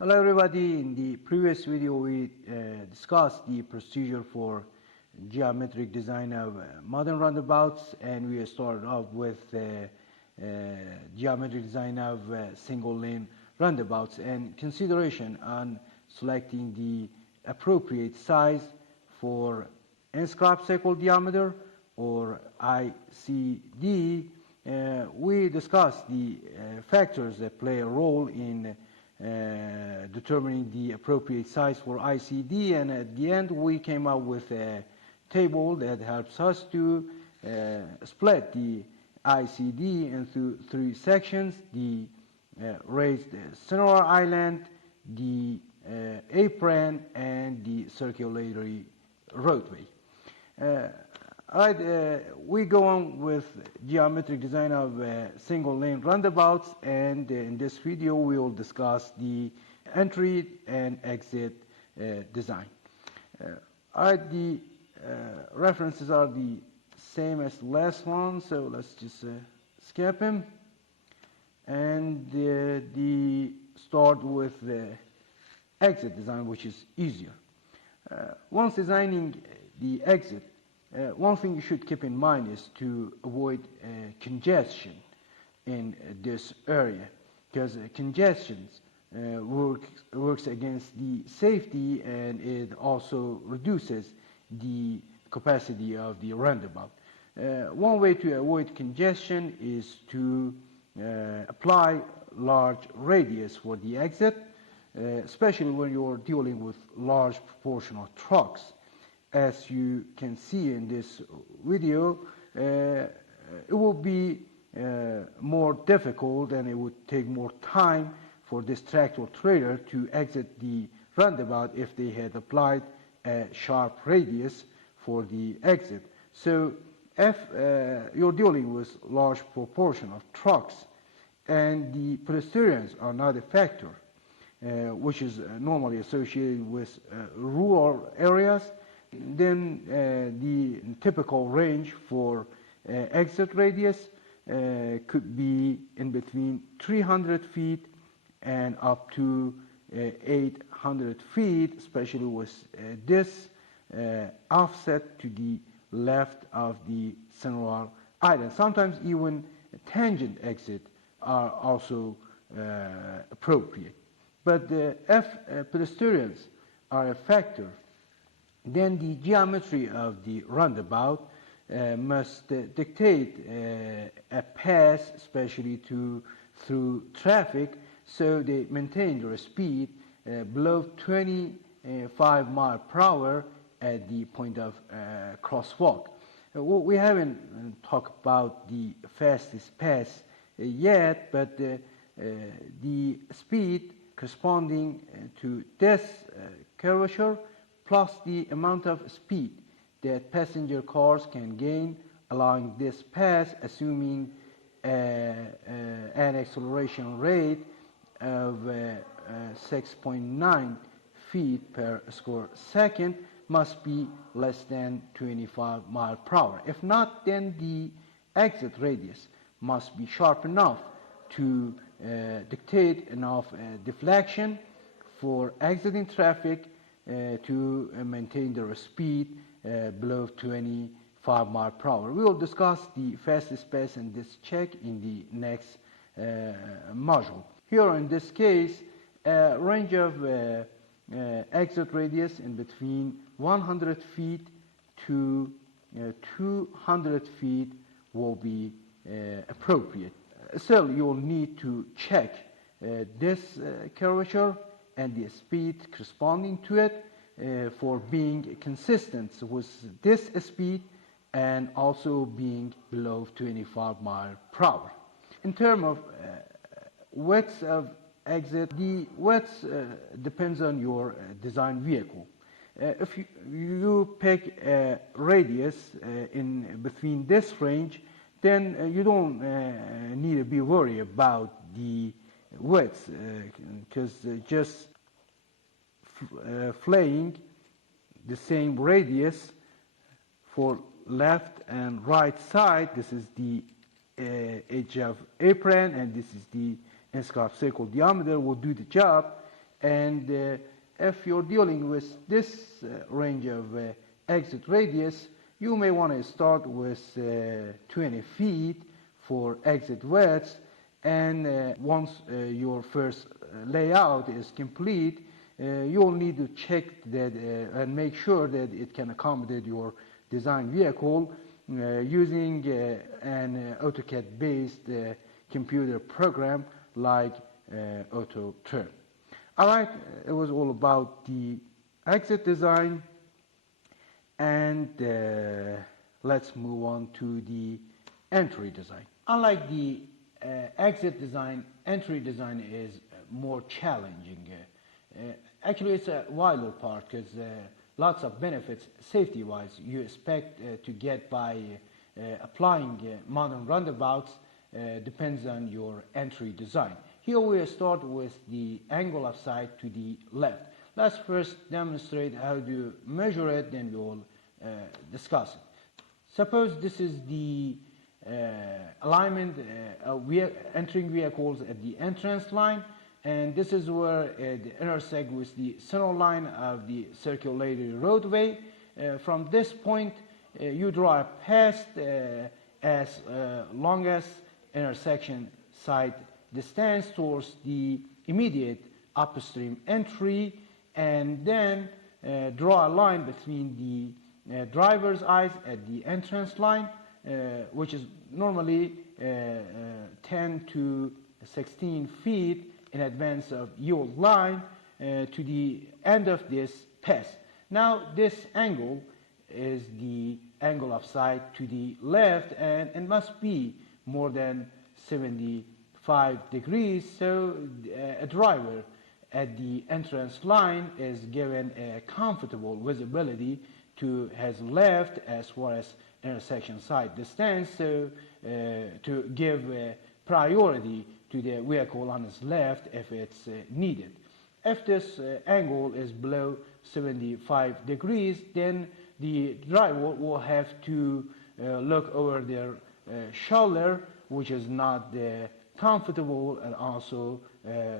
Hello everybody, in the previous video we discussed the procedure for geometric design of modern roundabouts, and we started off with geometric design of single lane roundabouts and consideration on selecting the appropriate size for inscribed circle diameter or ICD. We discussed the factors that play a role in determining the appropriate size for ICD, and at the end we came up with a table that helps us to split the ICD into three sections: the raised center island, the apron, and the circulatory roadway. We go on with geometric design of single lane roundabouts, and in this video we will discuss the entry and exit design. The references are the same as the last one, so let's just skip them and start with the exit design, which is easier. Once designing the exit, one thing you should keep in mind is to avoid congestion in this area, because congestion works against the safety, and it also reduces the capacity of the roundabout. One way to avoid congestion is to apply large radius for the exit, especially when you're dealing with large proportion of trucks. As you can see in this video, it will be more difficult and it would take more time for this tractor trailer to exit the roundabout if they had applied a sharp radius for the exit. So if you're dealing with large proportion of trucks and the pedestrians are not a factor, which is normally associated with rural areas, then the typical range for exit radius could be in between 300 feet and up to 800 feet, especially with this offset to the left of the central island. Sometimes even tangent exit are also appropriate. But if pedestrians are a factor, then the geometry of the roundabout must dictate a pass, especially through traffic, so they maintain their speed below 25 miles per hour at the point of crosswalk. We haven't talked about the fastest pass yet, but the speed corresponding to this curvature plus the amount of speed that passenger cars can gain allowing this pass, assuming an acceleration rate of 6.9 feet per square second, must be less than 25 miles per hour. If not, then the exit radius must be sharp enough to dictate enough deflection for exiting traffic to maintain their speed below 25 miles per hour. We will discuss the fastest pass in this check in the next module. Here in this case, a range of exit radius in between 100 feet to 200 feet will be appropriate. Still, you will need to check this curvature and the speed corresponding to it for being consistent with this speed and also being below 25 miles per hour. In terms of width of exit, the width depends on your design vehicle. If you pick a radius in between this range, then you don't need to be worried about the width, because just flaying the same radius for left and right side, this is the edge of apron and this is the inscribed circle diameter, will do the job. And if you're dealing with this range of exit radius, you may want to start with 20 feet for exit width, and once your first layout is complete, you'll need to check that and make sure that it can accommodate your design vehicle using an AutoCAD-based computer program like AutoTurn. All right, it was all about the exit design, and let's move on to the entry design. Unlike the exit design, entry design is more challenging. Actually, it's a wilder part because lots of benefits safety-wise you expect to get by applying modern roundabouts depends on your entry design. Here we start with the angle of sight to the left. Let's first demonstrate how to measure it, then we'll discuss it. Suppose this is the alignment of entering vehicles at the entrance line, and this is where it intersects with the center line of the circulatory roadway. From this point, you draw a path as long as intersection side distance towards the immediate upstream entry, and then draw a line between the driver's eyes at the entrance line, which is normally 10 to 16 feet in advance of your line to the end of this path. Now this angle is the angle of sight to the left, and it must be more than 75 degrees, so a driver at the entrance line is given a comfortable visibility to his left as far as intersection side distance, so to give priority to the vehicle on his left if it's needed. If this angle is below 75 degrees, then the driver will have to look over their shoulder, which is not comfortable and also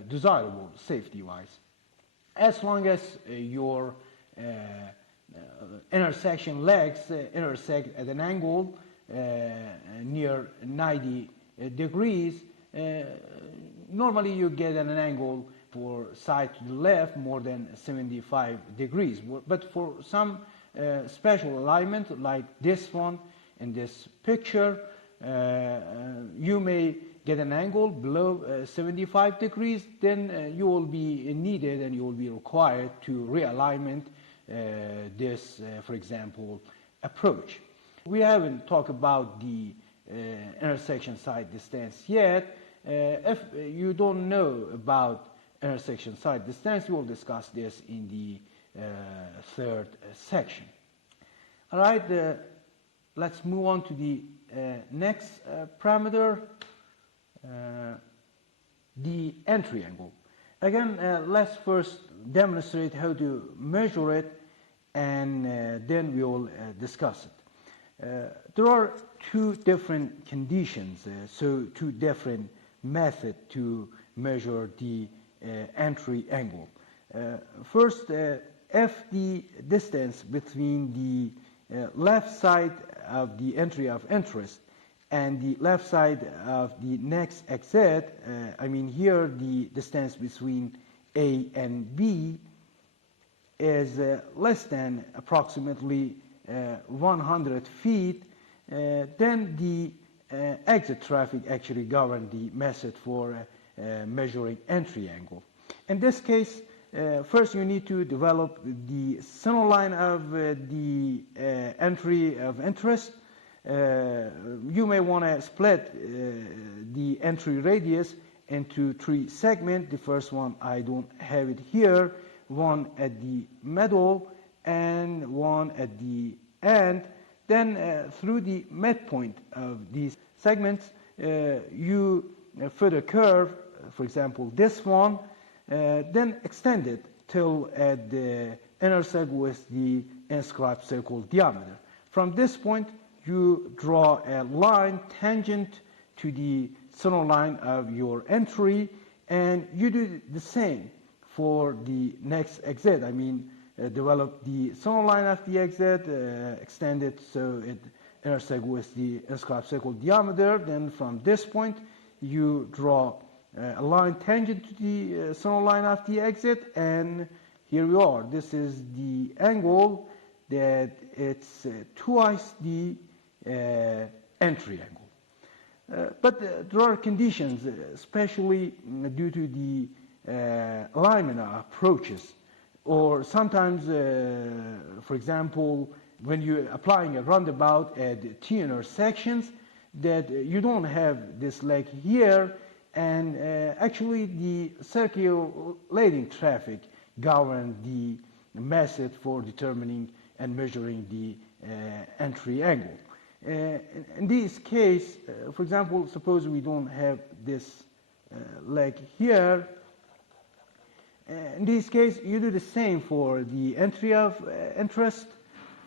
desirable safety-wise. As long as your intersection legs intersect at an angle near 90 degrees, normally you get an angle for side to the left more than 75 degrees. But for some special alignment like this one in this picture, you may get an angle below 75 degrees, then you will be needed and you will be required to realignment this, for example, approach. We haven't talked about the intersection side distance yet. If you don't know about intersection side distance, we will discuss this in the third section. All right, let's move on to the next parameter, the entry angle. Again, let's first demonstrate how to measure it, and then we will discuss it. There are two different conditions, so two different methods to measure the entry angle. First, if the distance between the left side of the entry of interest and the left side of the next exit, I mean here the distance between A and B is less than approximately 100 feet, then the exit traffic actually governs the method for measuring entry angle. In this case, first you need to develop the center line of the entry of interest. You may want to split the entry radius into three segments. The first one, I don't have it here, one at the middle and one at the end. Then through the midpoint of these segments, you fit a curve, for example this one, then extend it till at the intersect with the inscribed circle diameter. From this point, you draw a line tangent to the center line of your entry, and you do the same for the next exit. I mean, develop the center line of the exit, extend it so it intersects with the inscribed circle diameter. Then from this point, you draw a line tangent to the center line of the exit, and here we are. This is the angle that it's twice the entry angle. But there are conditions, especially due to the alignment approaches, or sometimes, for example, when you're applying a roundabout at T intersections, that you don't have this leg here, and actually the circulating traffic governs the method for determining and measuring the entry angle. In this case, for example, suppose we don't have this leg here. In this case, you do the same for the entry of interest.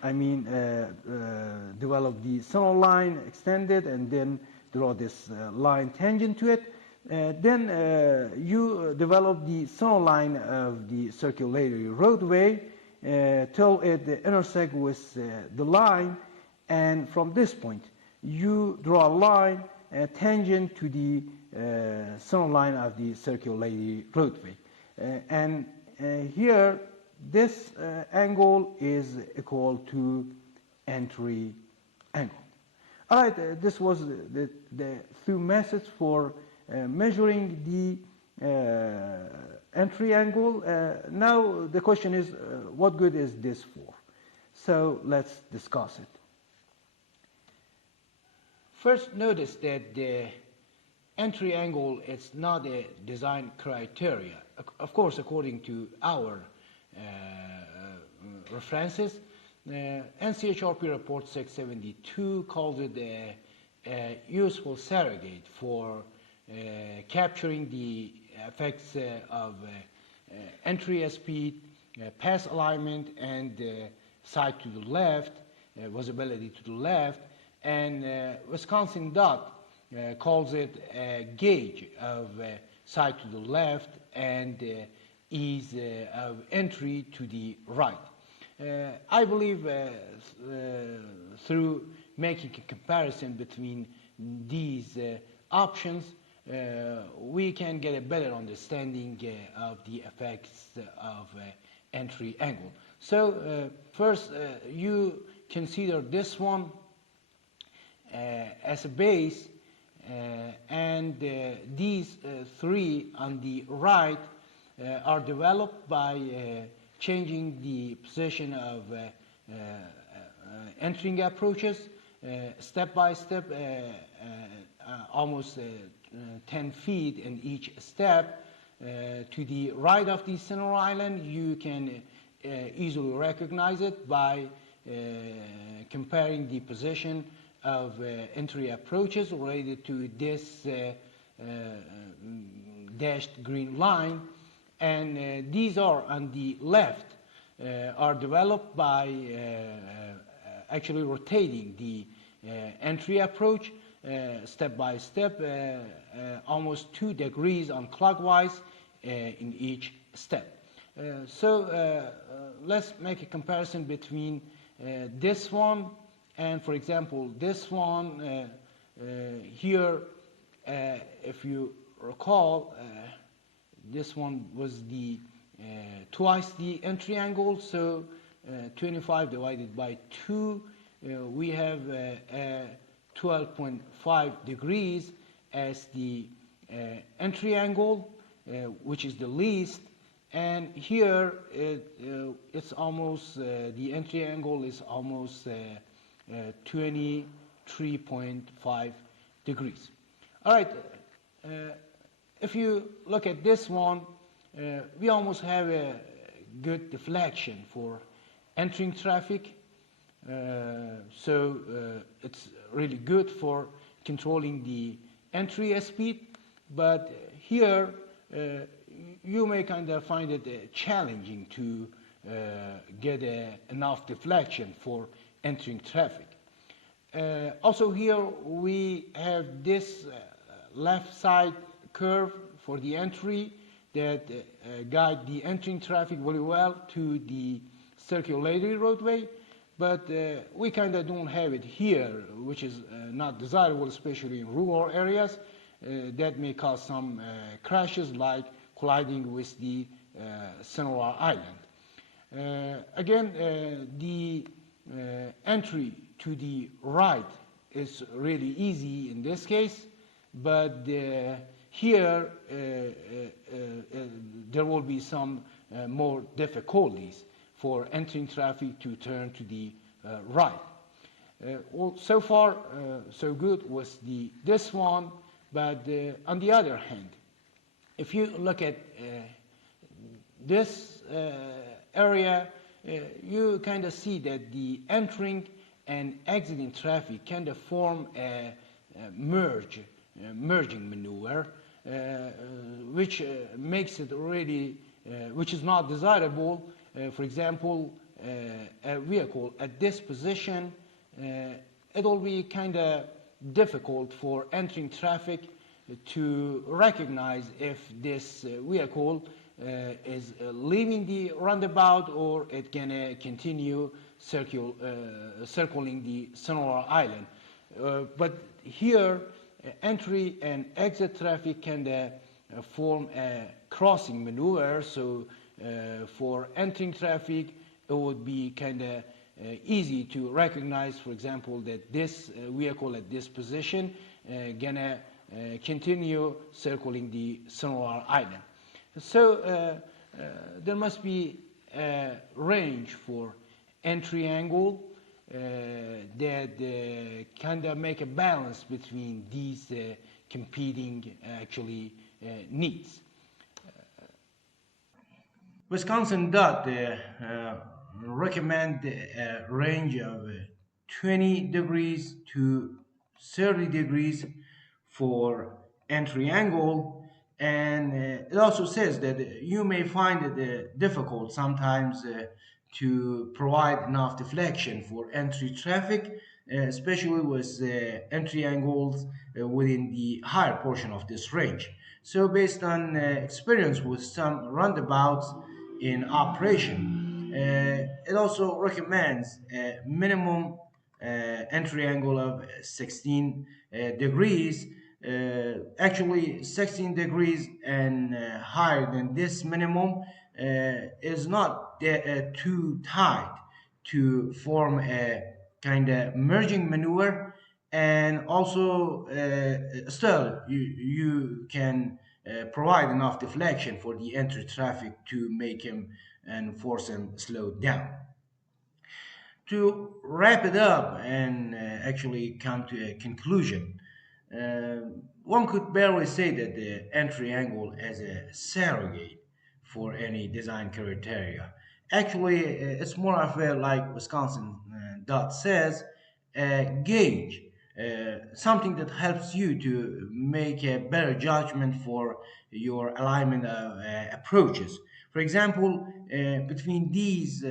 I mean, develop the center line, extend it, and then draw this line tangent to it. Then you develop the center line of the circulatory roadway till it intersects with the line, and from this point you draw a line tangent to the center line of the circulatory roadway. And here this angle is equal to entry angle. All right, this was the two methods for measuring the entry angle. Now the question is, what good is this for? So let's discuss it. First, notice that the entry angle is not a design criteria. Of course, according to our references, NCHRP report 672 calls it a useful surrogate for capturing the effects of entry speed, pass alignment, and side to the left, visibility to the left, and Wisconsin DOT calls it a gauge of side to the left and ease of entry to the right. I believe through making a comparison between these options, we can get a better understanding of the effects of entry angle. So first, you consider this one as a base, and these three on the right are developed by changing the position of entering approaches step by step, almost 10 feet in each step. To the right of the center island, you can easily recognize it by comparing the position of entry approaches related to this dashed green line, and these are on the left are developed by actually rotating the entry approach step by step, almost 2 degrees on clockwise in each step. So let's make a comparison between this one and, for example, this one. Here, if you recall, this one was the twice the entry angle, so 25 divided by 2, we have 12.5 degrees as the entry angle, which is the least, and here it's almost the entry angle is almost 23.5 degrees. All right, if you look at this one, we almost have a good deflection for entering traffic, so it's really good for controlling the entry speed, but here you may kind of find it challenging to get enough deflection for entering traffic. Also here we have this left side curve for the entry that guide the entering traffic very well to the circulatory roadway, but we kind of don't have it here, which is not desirable, especially in rural areas. That may cause some crashes, like colliding with the Sonora Island. Again, the entry to the right is really easy in this case, but here there will be some more difficulties for entering traffic to turn to the right. Well, so far, so good with this one, but on the other hand, if you look at this area, you kind of see that the entering and exiting traffic kind of form a merging maneuver, which makes it really, which is not desirable. For example, a vehicle at this position, it will be kind of difficult for entering traffic to recognize if this vehicle is leaving the roundabout or it can continue circling the Sonora Island. But here, entry and exit traffic can form a crossing maneuver. So for entering traffic, it would be kind of easy to recognize, for example, that this vehicle at this position gonna continue circling the Sonora Island. So there must be a range for entry angle that kind of make a balance between these competing actually needs. Wisconsin DOT recommend a range of 20 degrees to 30 degrees for entry angle, and it also says that you may find it difficult sometimes to provide enough deflection for entry traffic, especially with entry angles within the higher portion of this range. So based on experience with some roundabouts in operation, it also recommends a minimum entry angle of 16 degrees. Actually, 16 degrees and higher than this minimum is not too tight to form a kind of merging maneuver, and also still you can provide enough deflection for the entry traffic to make him and force him slow down. To wrap it up and actually come to a conclusion, uh, one could barely say that the entry angle is a surrogate for any design criteria. Actually, it's more of a, like Wisconsin Dot says, a gauge, something that helps you to make a better judgment for your alignment of approaches. For example, between these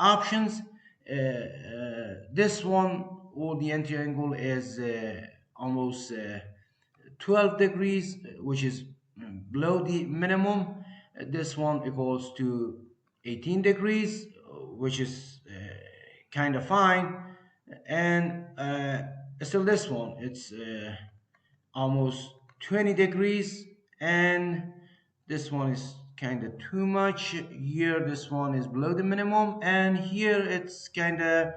options, this one, or the entry angle is almost 12 degrees, which is below the minimum. This one equals to 18 degrees, which is kind of fine. And still this one, it's almost 20 degrees, and this one is kind of too much. Here this one is below the minimum, and here it's kind of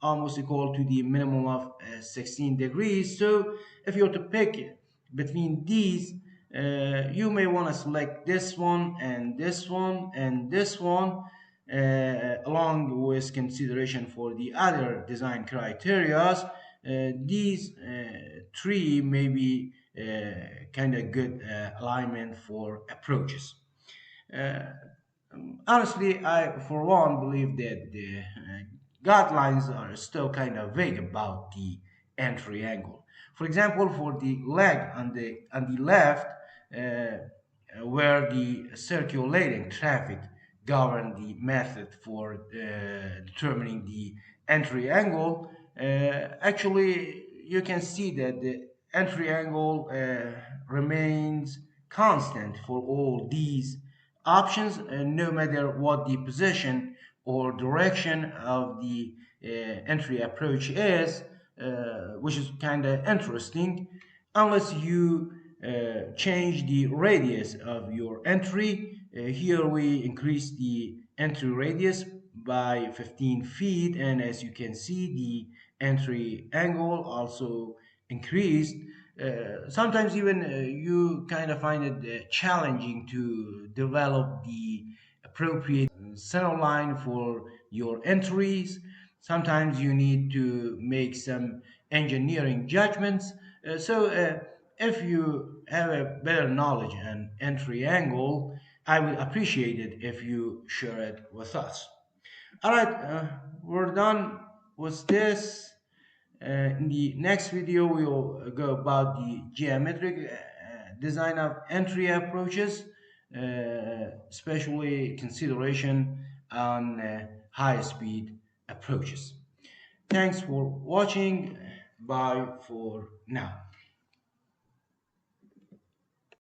almost equal to the minimum of 16 degrees. So if you're to pick between these, you may want to select this one and this one and this one, along with consideration for the other design criteria. These three may be kind of good alignment for approaches. Uh, Honestly, I for one believe that the guidelines are still kind of vague about the entry angle. For example, for the leg on the left, where the circulating traffic govern the method for determining the entry angle, actually you can see that the entry angle remains constant for all these options, no matter what the position or direction of the entry approach is, which is kind of interesting. Unless you change the radius of your entry. Here we increase the entry radius by 15 feet, and as you can see, the entry angle also increased. Sometimes even you kind of find it challenging to develop the appropriate center line for your entries. Sometimes you need to make some engineering judgments. So if you have a better knowledge and entry angle, I would appreciate it if you share it with us. All right, we're done with this. In the next video, we'll go about the geometric design of entry approaches, especially consideration on high-speed approaches. Thanks for watching. Bye for now.